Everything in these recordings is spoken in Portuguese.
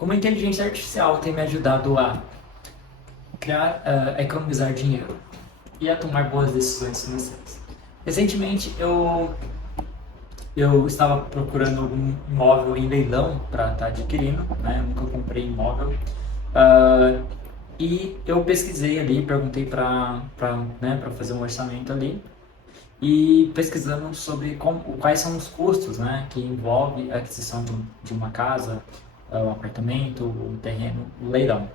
como a inteligência artificial tem me ajudado a criar, a economizar dinheiro e a tomar boas decisões financeiras. Recentemente eu estava procurando um imóvel em leilão para estar adquirindo, né? Eu nunca comprei imóvel. Uh, e eu pesquisei ali, perguntei para né, fazer um orçamento ali e pesquisando sobre quais são os custos, né, que envolve a aquisição de uma casa, um apartamento, um terreno, um leilão.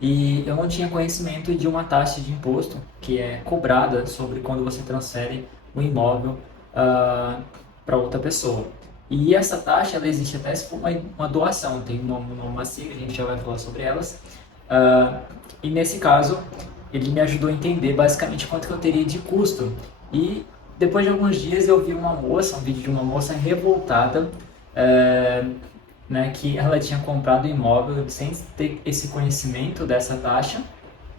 E eu não tinha conhecimento de uma taxa de imposto que é cobrada sobre quando você transfere o imóvel para outra pessoa. E essa taxa ela existe até se for uma doação, tem uma sigla, a gente já vai falar sobre elas. E nesse caso, ele me ajudou a entender basicamente quanto que eu teria de custo. E depois de alguns dias eu vi um vídeo de uma moça revoltada, né, que ela tinha comprado o imóvel sem ter esse conhecimento dessa taxa,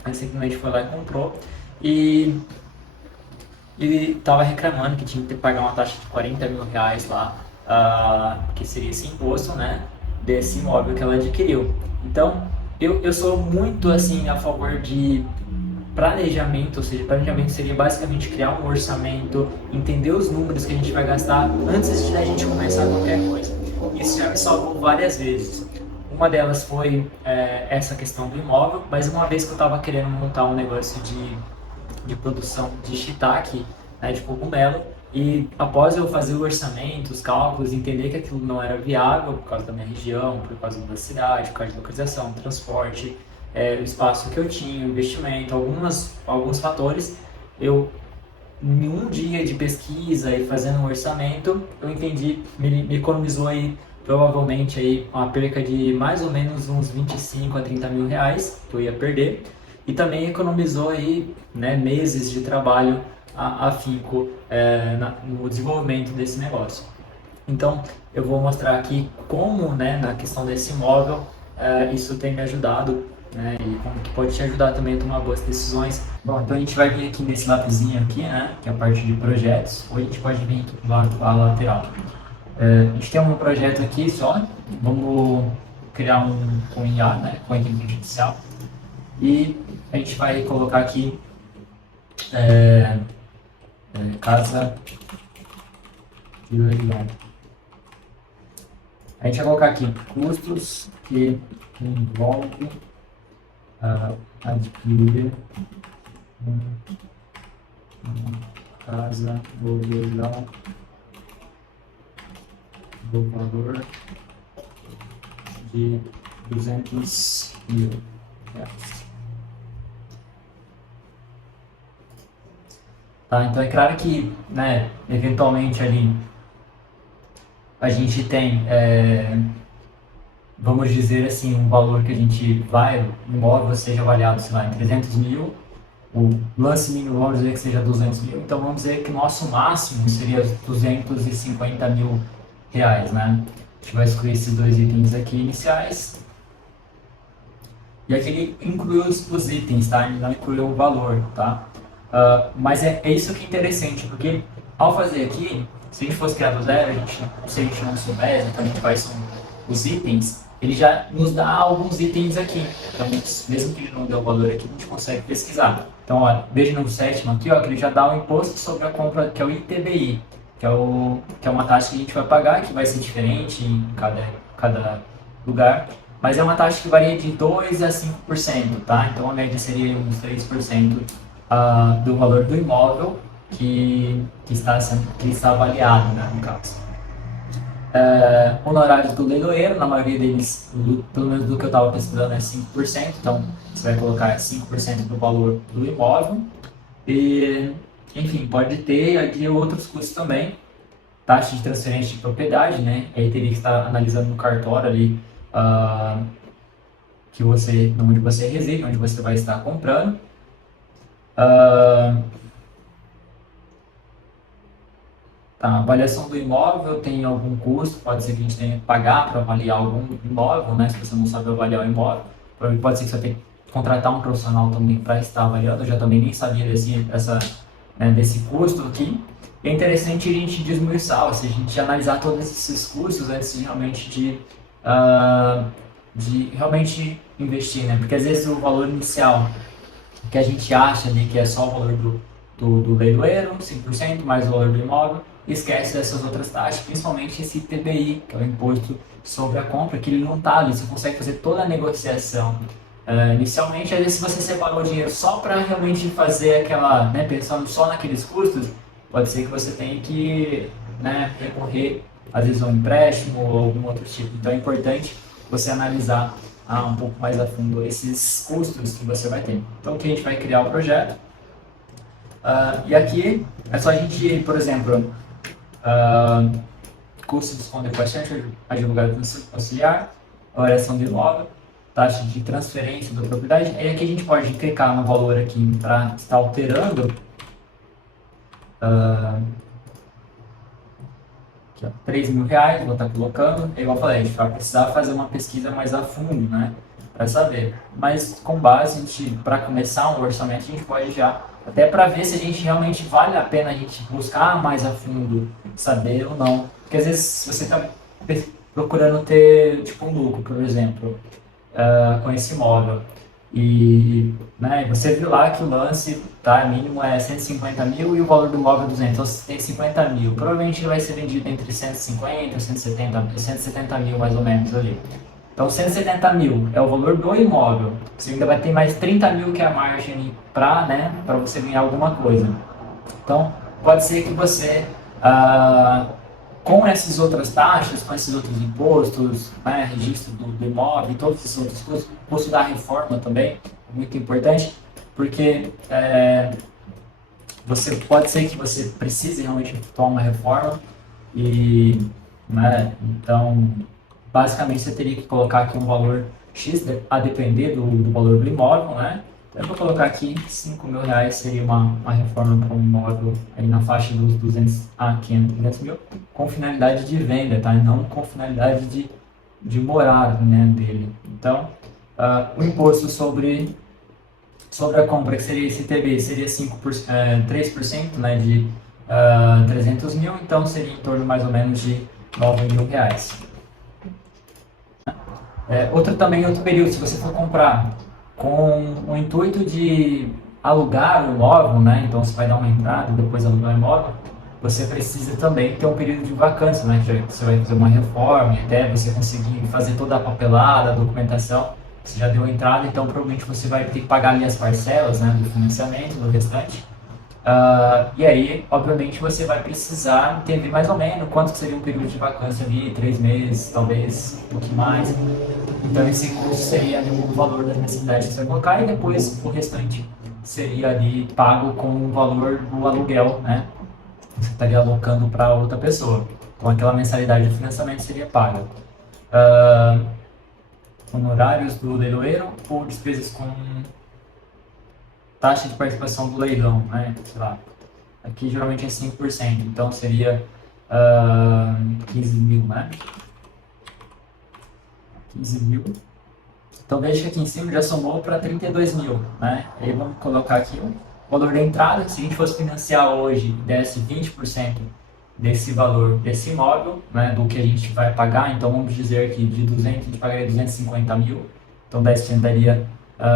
ela simplesmente foi lá e comprou, e ele estava reclamando que tinha que pagar uma taxa de 40 mil reais lá, que seria esse imposto, né, desse imóvel que ela adquiriu. Então, eu sou muito assim a favor de planejamento, ou seja, planejamento seria basicamente criar um orçamento, entender os números que a gente vai gastar antes de a gente começar qualquer coisa. Isso já me salvou várias vezes. Uma delas foi essa questão do imóvel, mas uma vez que eu estava querendo montar um negócio de produção de shiitake, né, de cogumelo, e após eu fazer o orçamento, os cálculos, entender que aquilo não era viável por causa da minha região, por causa da cidade, por causa de localização, transporte, o espaço que eu tinha, o investimento, alguns fatores, em um dia de pesquisa e fazendo um orçamento, eu entendi, me economizou aí provavelmente aí uma perca de mais ou menos uns 25 a 30 mil reais que eu ia perder, e também economizou aí, né, meses de trabalho afinco no desenvolvimento desse negócio. Então, eu vou mostrar aqui como, né, na questão desse imóvel, isso tem me ajudado, né, e como que pode te ajudar também a tomar boas decisões. Bom, então a gente vai vir aqui nesse lapisinho aqui, né, que é a parte de projetos, ou a gente pode vir aqui para a lateral. A gente tem um projeto aqui só, vamos criar um IA, né, com a inteligência artificial, e a gente vai colocar aqui casa de leilão. A gente vai colocar aqui custos que envolve adquirir uma casa do leilão do valor de 200 mil reais. Tá, então é claro que, né, eventualmente ali a gente tem, vamos dizer assim, um valor que a gente vai, o imóvel seja avaliado, sei lá, em 300 mil, o lance mínimo vamos dizer que seja 200 mil, então vamos dizer que o nosso máximo seria 250 mil reais, né? A gente vai excluir esses dois itens aqui iniciais. E aqui ele incluiu os itens, tá? Ele não incluiu o valor, tá? Mas é isso que é interessante, porque ao fazer aqui, se a gente fosse criar do zero, se a gente não souber exatamente quais são os itens, ele já nos dá alguns itens aqui. Então, mesmo que ele não dê o valor aqui, a gente consegue pesquisar. Então, olha, veja no sétimo aqui, ó, que ele já dá o imposto sobre a compra, que é o ITBI, que é uma taxa que a gente vai pagar, que vai ser diferente em cada lugar. Mas é uma taxa que varia de 2% a 5%, tá? Então a média seria uns 3% do valor do imóvel que está avaliado, né, no caso. Honorários do leiloeiro, na maioria deles, pelo menos do que eu estava pesquisando, é 5%, então você vai colocar 5% do valor do imóvel. E, enfim, pode ter aqui outros custos também, taxa de transferência de propriedade, né? Aí teria que estar analisando no cartório ali onde você reside, onde você vai estar comprando. A avaliação do imóvel tem algum custo, pode ser que a gente tenha que pagar para avaliar algum imóvel, né? Se você não sabe avaliar o imóvel, pode ser que você tenha que contratar um profissional também para estar avaliando. Eu já também nem sabia desse custo aqui. É interessante a gente desmiuçar, ou seja, a gente analisar todos esses custos antes de realmente de realmente investir, né? Porque às vezes o valor inicial que a gente acha ali que é só o valor do leiloeiro, 5% mais o valor do imóvel, esquece dessas outras taxas, principalmente esse ITBI, que é o Imposto sobre a Compra, que ele não está ali, você consegue fazer toda a negociação. Inicialmente, às vezes, se você separou o dinheiro só para realmente fazer aquela, né, pensando só naqueles custos, pode ser que você tenha que, né, recorrer, às vezes, a um empréstimo ou algum outro tipo. Então, é importante você analisar um pouco mais a fundo esses custos que você vai ter. Então, aqui a gente vai criar o projeto. E aqui é só a gente, por exemplo, custos com despachante, advogado auxiliar, avaliação de imóvel, taxa de transferência da propriedade. Aí aqui a gente pode clicar no valor aqui para estar alterando. Aqui, ó, 3 mil reais, vou estar colocando. Igual eu falei, a gente vai precisar fazer uma pesquisa mais a fundo, né? Para saber. Mas com base, a gente, para começar um orçamento, a gente pode já, até para ver se a gente realmente vale a pena a gente buscar mais a fundo, saber ou não. Porque às vezes se você está procurando ter tipo um lucro, por exemplo, com esse imóvel. E né, você viu lá que o lance tá, mínimo é 150 mil e o valor do imóvel é 200, então você tem 50 mil. Provavelmente ele vai ser vendido entre 150 e 170 mil mais ou menos ali. Então 170 mil é o valor do imóvel. Você ainda vai ter mais 30 mil que é a margem para, né, para você ganhar alguma coisa. Então pode ser que você com essas outras taxas, com esses outros impostos, né, registro do imóvel e todos esses outros custos, custo da reforma também, é muito importante, porque você pode ser que você precise realmente tomar uma reforma e, né, então, basicamente você teria que colocar aqui um valor X a depender do valor do imóvel, né? Eu vou colocar aqui 5 mil reais seria uma reforma para um imóvel aí na faixa dos 200 a 500 mil, com finalidade de venda, tá? E não com finalidade de morada, né, dele. Então, o imposto sobre a compra, que seria esse ITB, seria 3%, né, de 300 mil, então seria em torno mais ou menos de 9 mil reais. Outro período, se você for comprar com o intuito de alugar o imóvel, né? Então você vai dar uma entrada e depois alugar o imóvel, você precisa também ter um período de vacância, né? Que você vai fazer uma reforma e até você conseguir fazer toda a papelada, a documentação, você já deu a entrada, então provavelmente você vai ter que pagar ali as parcelas, né, do financiamento, do restante. E aí, obviamente, você vai precisar entender mais ou menos quanto seria um período de vacância ali, 3 meses, talvez um pouquinho mais. Então esse custo seria ali o valor das mensalidades que você vai colocar e depois o restante seria ali pago com o valor do aluguel, né? Você estaria alocando para outra pessoa. Então aquela mensalidade de financiamento seria paga. Honorários do leiloeiro ou despesas com taxa de participação do leilão, né? Sei lá. Aqui geralmente é 5%, então seria 15 mil, né? 15 mil. Então veja que aqui em cima já somou para 32 mil, né? Aí vamos colocar aqui o valor da entrada. Se a gente fosse financiar hoje e desse 20% desse valor desse imóvel, né, do que a gente vai pagar, então vamos dizer que de 200 a gente pagaria 250 mil, então 10% daria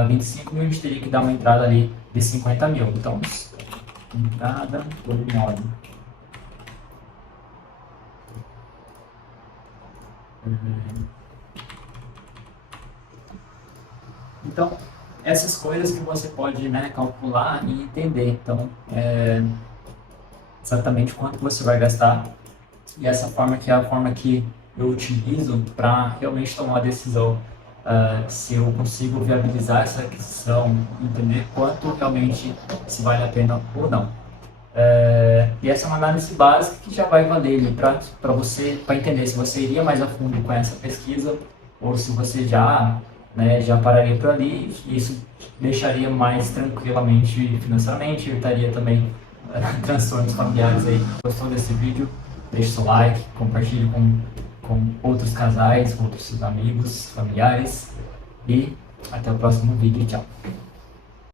25 mil, a gente teria que dar uma entrada ali de 50 mil. Então, entrada por imóvel. Então, essas coisas que você pode, né, calcular e entender. Então, exatamente quanto você vai gastar. E essa forma que é a forma que eu utilizo para realmente tomar uma decisão. Se eu consigo viabilizar essa aquisição, entender quanto realmente se vale a pena ou não. E essa é uma análise básica que já vai valer para você, para entender se você iria mais a fundo com essa pesquisa ou se você já, né, já pararia por ali. E isso deixaria mais tranquilamente financeiramente, evitaria também transtornos familiares aí. Gostou desse vídeo? Deixe seu like, compartilhe com outros casais, com outros amigos, familiares e até o próximo vídeo. Tchau!